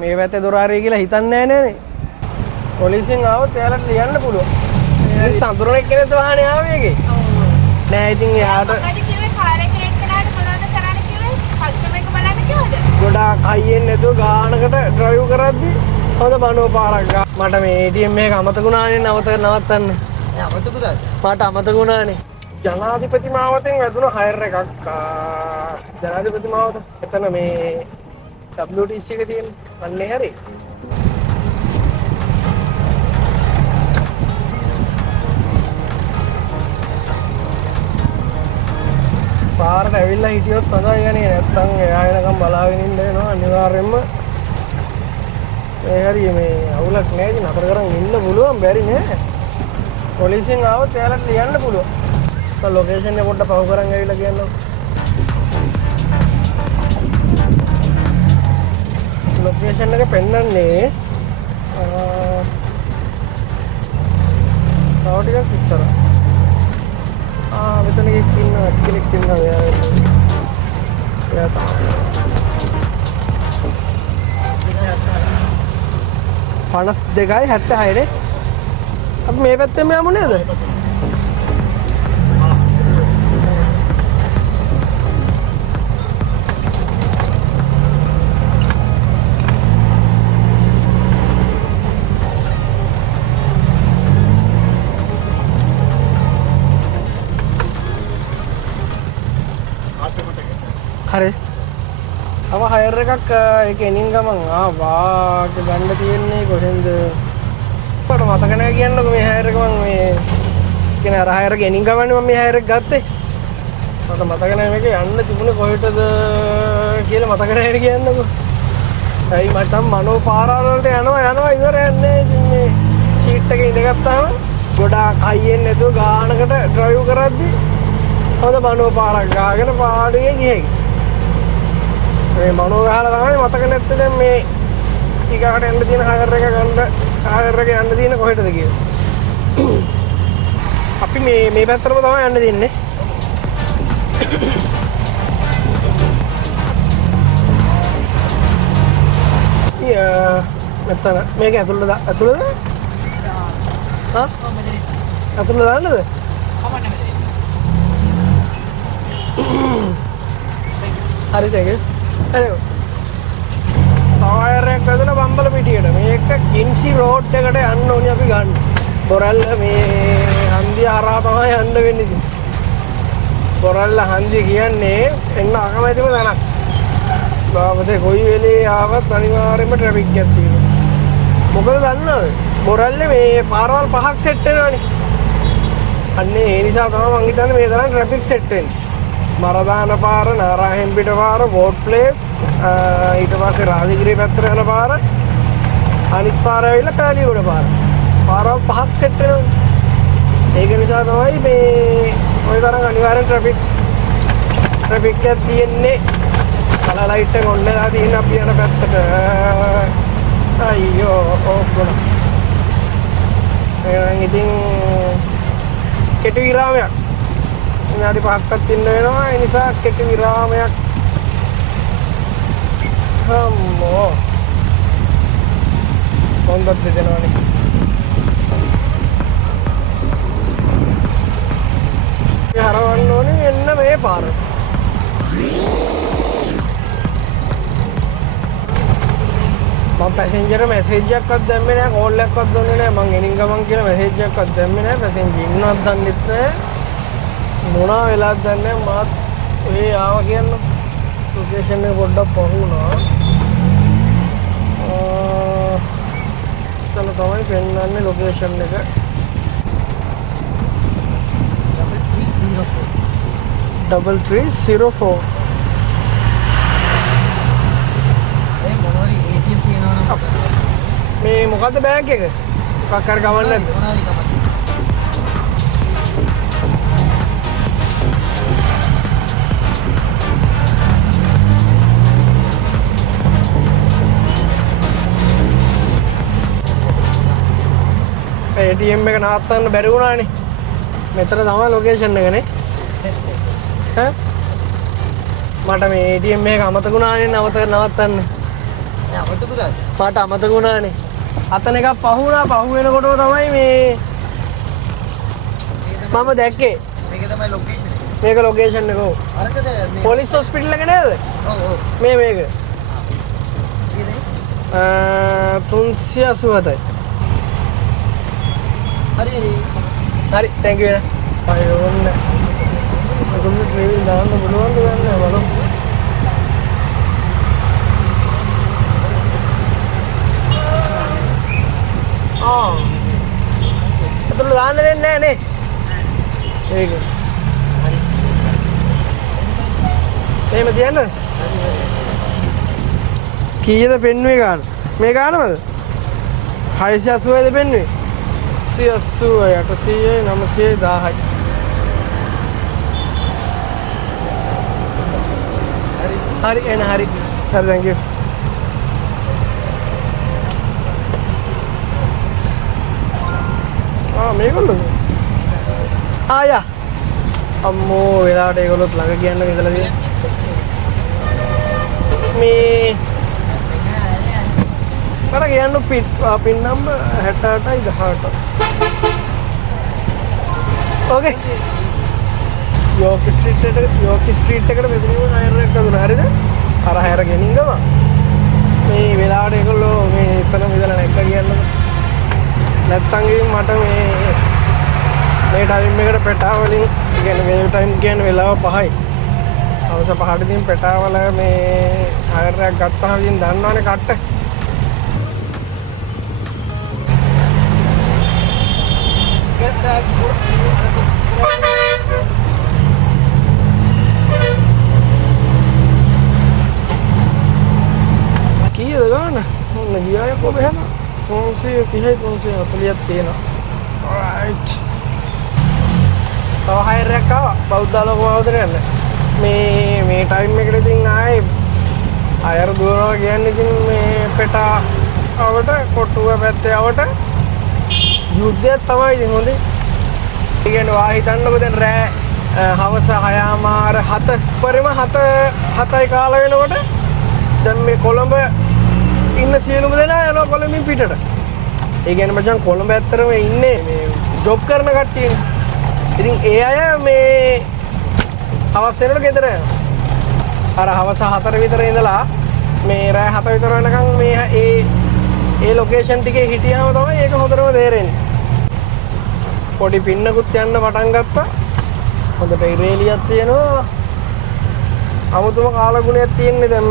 මේ පැත්තේ දොර හරිය කියලා හිතන්නේ නැහැ නේද? පොලිසියෙන් ආවොත් එයාලට ලියන්න පුළුවන්. මේ සඳුරන එක්කෙනෙක්ද වාහනේ ආවේ ඒකේ? ඔව්. නෑ ඉතින් එයාට මොකද කිව්වේ කාර් එකේ එක්කලාට මොනවද කරන්න කිව්වේ? කස්ටමර් එක බලන්න කිව්වද? ගොඩාක් හයියෙන් නැතුව ගානකට ඩ්‍රයිව් කරද්දී හොඳ බණුව පාරක් ගා. මට මේ ATM එක අමතකුණානේ නවත්තන්න. අමතකද? මට අමතකුණානේ. ජනාධිපති මාවතෙන් වැදුන හයර් එකක්. ජනාධිපති මාවත. එතන මේ WTC එක තියෙන. අන්නේ හරි. පාරට ඇවිල්ලා හිටියොත් හොඳයි යන්නේ. නැත්තම් එයා එනකම් බලාගෙන ඉන්න වෙනවා අනිවාර්යෙන්ම. ඒ හරිය මේ අවුලක් නෑ ඉතින් නතර කරන් ඉන්න පුළුවන් බැරි නෑ. පොලිසියෙන් ආවොත් එයාලට ලියන්න පුළුවන්. ලොකේෂන් එක පොඩ්ඩක් පහු කරන් ඇවිල්ලා කියන්නකො. ලොකේෂන් එක පෙන්නන්නේ තව ටිකක් ඉස්සර. මෙතන කෙනෙක් ඉන්නවා එයා තමයි. 52යි 76 නේ. අපි මේ පැත්තෙම යමු නේද? හරි. අව හයර් එකක් ඒක එනින් ගමන් ආවා. ගන්න තියෙන්නේ කොහෙන්ද? මට මතක නැහැ කියන්නකො මේ හයර් එක මම මේ කියන අර හයර් එක එනින් ගමන්නේ මම මේ හයර් එක ගත්තේ. මට මතක නැහැ මේක යන්න තිබුණේ කොහෙටද කියලා මතක නැහැ කියන්නකො. ඇයි මචං මනෝ පාරවල් වලට යනවා ඉවරයක් නැහැ. ඉතින් මේ ෂීට් එකේ ඉඳගත්තාම ගොඩාක් හයියෙන් නැතුව ගානකට ඩ්‍රයිව් කරද්දී හොඳ මනෝ පාරක් ගාගෙන පාඩුවේ ගියේ. මේ මනෝ ගහලා තමයි මතක නැත්තේ දැන් මේ ටිකකට යන්න තියෙන හයර් එක ගන්න හයර් එක යන්න තියෙන කොහෙටද කියලා. අපි මේ පැත්තටම තමයි යන්න දෙන්නේ. මෙතන මේක ඇතුළද? හා? ඇතුළද දාන්නද? හරි දෙක. හරි. ටයරයක් වැදුන බම්බල පිටියට. මේක කින්සි රෝඩ් එකට යන්න ඕනි අපි ගන්න. බොරැල්ල මේ හන්දිය හරහා තමයි යන්න වෙන්නේ ඉතින්. බොරැල්ල හන්දිය කියන්නේ එන්න අකමැතිම තැනක්. බාපතේ කොයි වෙලේ ආවත් අනිවාර්යයෙන්ම ට්‍රැෆික් එකක් තියෙනවා. මොකද දන්නවද? බොරැල්ලේ මේ පාරවල් 5ක් සෙට් වෙනවනේ. අන්නේ ඒ නිසා තමයි මං හිතන්නේ මේ තරම් ට්‍රැෆික් සෙට් වෙන්නේ. මරදාන පාර, නාරාහෙම්පිට පාර, වෝඩ් ප්ලේස්, ඊට පස්සේ රාජගිරිය පැත්තට යන පාර, අනිත් පාර ඇවිල්ලා කාලියගොඩ පාර. පාරවල් 5ක් සෙට් වෙනවා. ඒක නිසා තමයි මේ ඔය තරම් අනිවාර්යෙන් ට්‍රැෆික් එකක් තියෙන්නේ. කලර් ලයිට් එක ඔන් වෙලා තියෙන අපි යන පැත්තට. අයියෝ ඕගොල්ලෝ. ඉතින් කෙටි විරාමයක්. විනාඩි 5ක්වත් ඉන්න වෙනවා. ඒ නිසා කෙටි විරාමයක්. හම්මෝ. හොඳක් දෙනවනේ. හරවන්න ඕනේ එන්න මේ පාර. මම පැසෙන්ජර් මැසේජ් එකක්වත් දැම්මේ නැහැ, කෝල් එකක්වත් දුන්නේ නැහැ. මං එනින් ගමන් කියලා මැසේජ් එකක්වත් දැම්මේ නැහැ. පැසෙන්ජර් ඉන්නවත් දන්නෙත් නැහැ. මොනවා වෙලාද දන්නේ නැහැ. මාත් ඒ ආවා කියන්න ලොකේෂන් එක පොඩ්ඩක් පහු වුණා. එතන තමයි පෙන්නන්නේ ලොකේෂන් එක. 3304. මේ මොකද්ද බෑග් එක? මොකක් හරි ගමන් නැද්ද? ATM එක නවත්තන්න බැරි වුණානේ. මෙතන තමයි ලොකේෂන් එක නේ. ඈ මට මේ ATM එක අමතක වුණානේ නවත්තන්න. මට අමතක වුණානේ. අතන එකක් පහ වුණා. පහ වෙනකොටම තමයි මේ මම දැක්කේ. මේක තමයි ලොකේෂන් එක. මේක ලොකේෂන් එක. ඔව්. අරකද මේ පොලිස් හොස්පිටල් එක නේද? ඔව් ඔව්. මේක. ඊනේ 387යි. හරි හරි. හරි thank you නේ. අය ඕන්න. කොහොමද ට්‍රේවිල් දාන්න බලවන්න ගන්න බලමු. අතන දාන්න දෙන්නේ නැහැ නේ. ඒක. හරි. එහෙම තියන්න. කීයද පෙන්නුවේ ගන්න? මේ ගන්නවද? 680ද පෙන්නුවේ? 180 800 900 1000යි. හරි එන හරි. හරි thank you. මේගොල්ලෝ ආයා අම්මෝ වෙලාවට ඒගොල්ලොත් ළඟ කියන්න ඉඳලා තියෙන්නේ මේ මට කියන්න පින් නම්බර් 68යි 18 ඕකේ යෝක් ස්ට්‍රීට් එකට මෙතනින් හයර් එකක් දුන්නා හරිද අර හයර ගෙනින් ගම මේ වෙලාවට ඒගොල්ලෝ මේ එතන ඉඳලා නැක්ක කියන්නද නැත්තම් ඉතින් මට මේ ටයිම් එකට පෙටාවලින් කියන්නේ මේ ටයිම් කියන්නේ වෙලාව 5යි. අවස 5ට ඉතින් පෙටාවල මේ හයර් එකක් ගත්තාම ඉතින් දන්නවනේ කට්ට. කීයද ගන්න? මොන ගියාය කොහේ යනවා? 330යි 340ක් තියෙනවා. alright. තව හයර් එකක් ආවා. බෞද්ධ ආලෝකමාවතට යන්න. මේ ටයිම් එකට ඉතින් ආයේ අයර දුවනවා කියන්නේ ඉතින් මේ පෙටාවට කොටුව පැත්තේ ආවට යුද්ධයක් තමයි ඉතින් හොඳේ. ඒ කියන්නේ වා හිතන්නකො දැන් රෑ හවස 6:00 පරිම 7යි කාල වෙනකොට දැන් මේ කොළඹ ඉන්න සියලුම දෙනා යනවා කොළඹින් පිටට. ඒ කියන්නේ මචං කොළඹ ඇත්තරම ඉන්නේ මේ ජොබ් කරන කට්ටියනේ. ඉතින් ඒ අය මේ හවස් වෙනකොට ගෙදර යනවා. අර හවස 4 විතර ඉඳලා මේ රෑ 7 විතර වෙනකන් මේ ඒ ලොකේෂන් ටිකේ හිටියාම තමයි ඒක හොඳටම තේරෙන්නේ. පොඩි පින්නකුත් යන්න පටන් ගත්තා. හොඳට ඉරේලියක් තියෙනවා. අමුතුම කාලගුණයක් තියෙන්නේ දැන්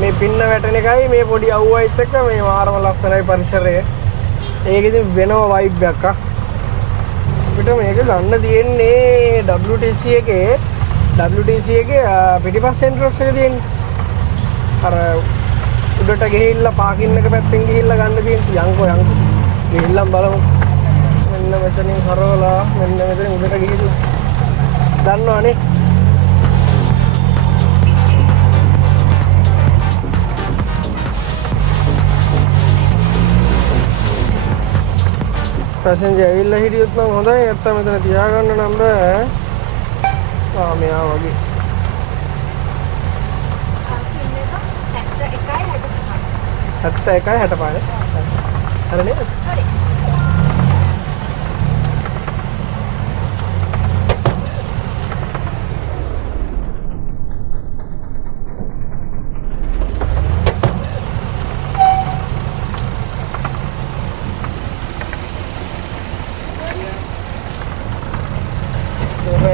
මේ පින්න වැටෙන එකයි මේ පොඩි අවුවයිත් එක්ක මේ මාරම ලස්සනයි පරිසරය. ඒක ඉතින් වෙනම වයිබ් එකක් ආ. අපිට මේක ගන්න තියෙන්නේ WTC එකේ පිටිපස්ස එන්ට්‍රන්ස් එක තියෙන්නේ. අර උඩට ගිහිල්ලා පාකින් එක පැත්තෙන් ගිහිල්ලා ගන්න තියෙන්නේ යන්කෝ ගිහිල්ලා බලමු. මෙන්න මෙතනින් හරවලා මෙන්න මෙතනින් උඩට ගිහිල්ලා දන්නවනේ. පැසෙන්ජර් ඇවිල්ලා හිටියොත් නම් හොඳයි. නැත්තම් මෙතන තියාගන්න නම් බෑ. මෙයා වගේ. පින් එක 71යි 65යි. හරි නේද? හරි.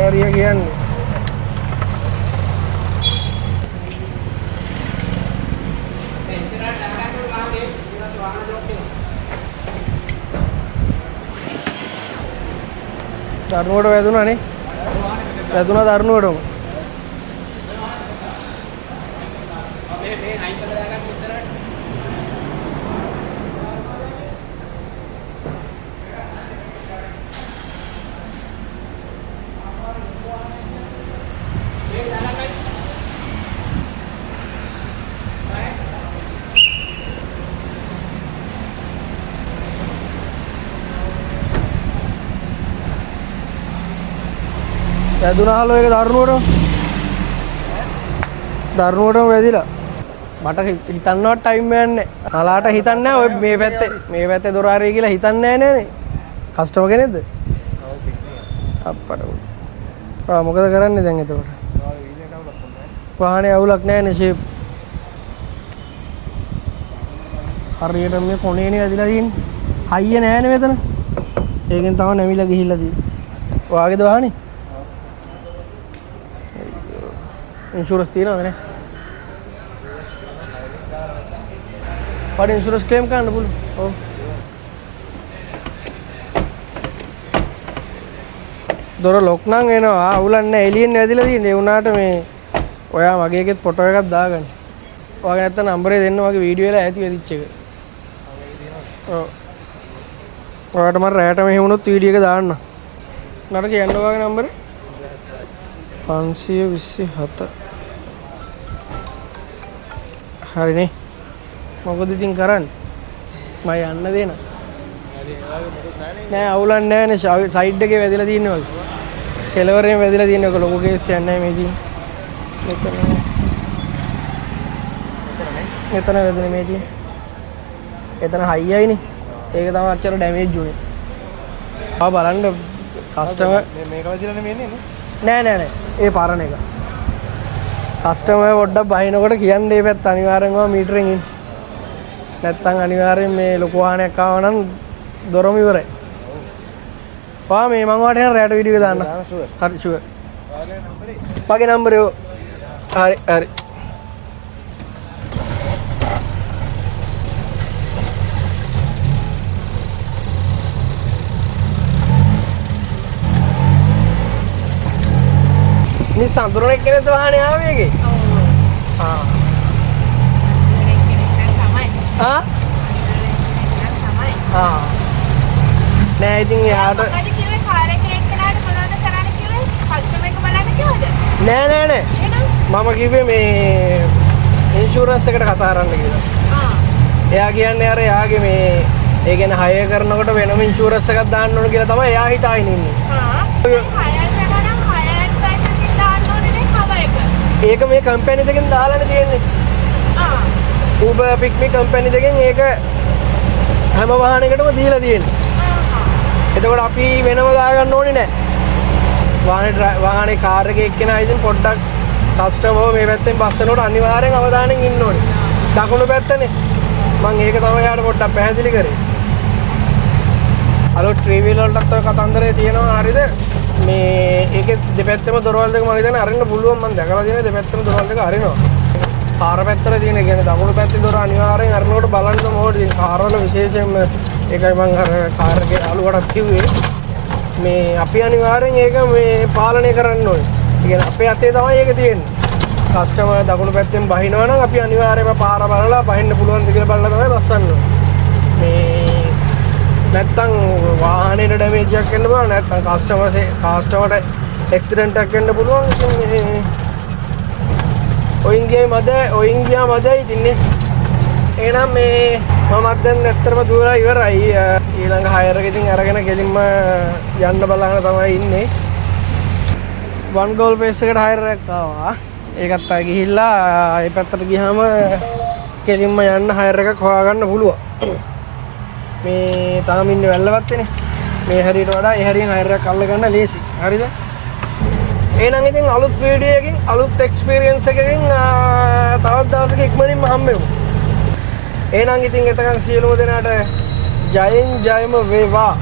ඒරියා කියන්නේ දරුණුවට වැදුනානේ. වැදුනා දරුණුවටම. වැදුනාලෝ ඒක දරුණුවටම වැදිලා. මට හිතන්නවත් ටයිම් යන්නේ. මලාට හිතන්නේ නැහැ ඔය මේ පැත්තේ දොර ආරේ කියලා හිතන්නේ නැහැ නේ. කස්ටමර් කෙනෙක්ද? ඔව් පිටින්. අප්පට. මොකද කරන්නේ දැන් එතකොට? වීලට අවුලක් නැහැ. වාහනේ අවුලක් නැහැ නේ ෂේප්. හරියට මේ කොනේනේ ඇදිලා තියෙන්නේ. හයිය නැහැ නේ මෙතන. ඒකෙන් තමයි නැමිලා ගිහිල්ලා තියෙන්නේ. ඔයාගේද වාහනේ? ඉන්ෂුරන්ස් තියෙනවද නේ? පාඩේ ඉන්ෂුරන්ස් ක්ලේම් කරන්න පුළුවන්. ඔව්. දොර ලොක් නම් එනවා. අවුලක් නැහැ. එළියෙන් ඇදිලා තියෙන්නේ. ඒ වුණාට මේ ඔයා මගේ එකෙත් ෆොටෝ එකක් දාගන්න. ඔයාගේ නැත්තම් නම්බරේ දෙන්න මගේ වීඩියෝ වල ඇති වෙදිච්ච එක. ඔව්. ඔයාට මම රැයට මෙහෙම වුණොත් වීඩියෝ එක දාන්න. නඩ කියන්න ඔයාගේ නම්බරේ 527. හරිනේ. මොකද ඉතින් කරන්නේ? මම යන්න දෙන්න. නෑ අවුලක් නෑ නේ සයිඩ් එකේ වැදිලා තියෙන්නේ වගේ. කෙලවරෙන් වැදිලා තියෙන්නේ ඔක ලොකු කේස් එකක් නෑ මේ තියෙන්නේ. මෙතන වැදුනේ මේ තියෙන්නේ. එතන හයියයිනේ. ඒක තමයි අච්චර ඩැමේජ් උනේ. ආ බලන්න කස්ටමර් මේක වදිලා නෙමෙයි එන්නේ නෑ. ඒ පරණ එක. කස්ටමර් පොඩ්ඩක් බහිනකොට කියන්න මේ පැත්ත අනිවාර්යෙන්ම මීටරෙන් ඉන්න. නැත්තම් අනිවාර්යෙන් මේ ලොකු වාහනයක් ආව නම් දොරම ඉවරයි. ඔයා මේ මම වාට යන රැට වීඩියෝ එක දාන්න. හරි ෂුවර්. මගේ නම්බරේ හරි. මේ සඳුරන එක්කෙනෙක්ද වාහනේ ආවේ ඒකේ? ඔව්. ආ. තමයි. ආ? තමයි. ආ. නෑ ඉතින් යාට මොකද කිව්වේ කාර් එකේ එක්කලාට මොනවද කරන්න කිව්වේ? කස්ටමර් එක බලන්න කිව්වද? නෑ. එහෙනම් මම කිව්වේ මේ ඉන්ෂුරන්ස් එකට කතා කරන්න කියලා. ආ. එයා කියන්නේ අර එයාගේ මේ ඒ කියන්නේ හය කරනකොට වෙනම ඉන්ෂුරන්ස් එකක් දාන්න ඕන කියලා තමයි එයා හිතාගෙන ඉන්නේ. ආ. ඒක මේ කම්පැනි දෙකෙන් දාලානේ තියෙන්නේ. ආ. Uber Pick Me කම්පැනි දෙකෙන් ඒක හැම වාහනයකටම දීලා තියෙන්නේ. එතකොට අපි වෙනම දාගන්න ඕනේ නැහැ. වාහනේ කාර් එකේ එක්කෙනා ඉතින් පොඩ්ඩක් කස්ටමර් මේ පැත්තෙන් බස්සනකොට අනිවාර්යෙන් අවධානයෙන් ඉන්න ඕනේ. දකුණු පැත්තනේ. මම ඒක තමයි යාට පොඩ්ඩක් පැහැදිලි කරේ. අලුත් ට්‍රීවිල් වලටත් ඔය කතන්දරේ තියෙනවා හරියද? මේ ඒකේ දෙපැත්තම දොරවල් දෙක මම හිතන්නේ අරින්න පුළුවන් මම දැකලා තියෙන දෙපැත්තම දොරවල් දෙක අරිනවා. කාර පැත්තට තියෙන කියන්නේ දකුණු පැත්තේ දොර අනිවාර්යෙන් අරිනකොට බලන්න ඕනේ. ඉතින් කාර් වල විශේෂයෙන්ම ඒකයි මම අර කාර් එකේ අලුවටත් කිව්වේ. මේ අපි අනිවාර්යෙන් ඒක මේ පාලනය කරන්න ඕනේ. ඒ කියන්නේ අපේ අතේ තමයි ඒක තියෙන්නේ. කස්ටමර් දකුණු පැත්තෙන් බහිනවා නම් අපි අනිවාර්යයෙන්ම පාර බලලා බහින්න පුළුවන්ද කියලා බලලා තමයි බස්සන්න ඕනේ. මේ නැත්තම් වාහනේට ඩැමේජ් එකක් වෙන්න පුළුවන් නැත්තම් කස්ටමර්ට ඇක්සිඩන්ට් එකක් වෙන්න පුළුවන්. ඉතින් මේ ඔයින් ගියා මදයි ඉතින්නේ. එහෙනම් මේ මමත් දැන් ඇත්තටම දුවලා ඉවරයි. ඊළඟ හයර් එක ඉතින් අරගෙන ගෙලින්ම යන්න බලන්න තමයි ඉන්නේ. වන් ගෝල් පේස් එකට හයර් එකක් ආවා. ඒකත් ආයි ගිහිල්ලා ඒ පැත්තට ගියාම ගෙලින්ම යන්න හයර් එකක් හොයාගන්න පුළුවන්. මේ තාම ඉන්නේ වැල්ලවත්තේනේ. මේ හැරියට වඩා ඒ හැරියෙන් හයර් එකක් අල්ල ගන්න ලේසි. හරිද? එහෙනම් ඉතින් අලුත් වීඩියෝ එකකින් අලුත් එක්ස්පීරියන්ස් එකකින් තවත් දවසක ඉක්මනින්ම හම්බෙමු. එහෙනම් ඉතින් එතකන් සියලුම දෙනාට ජයෙන් ජයම වේවා.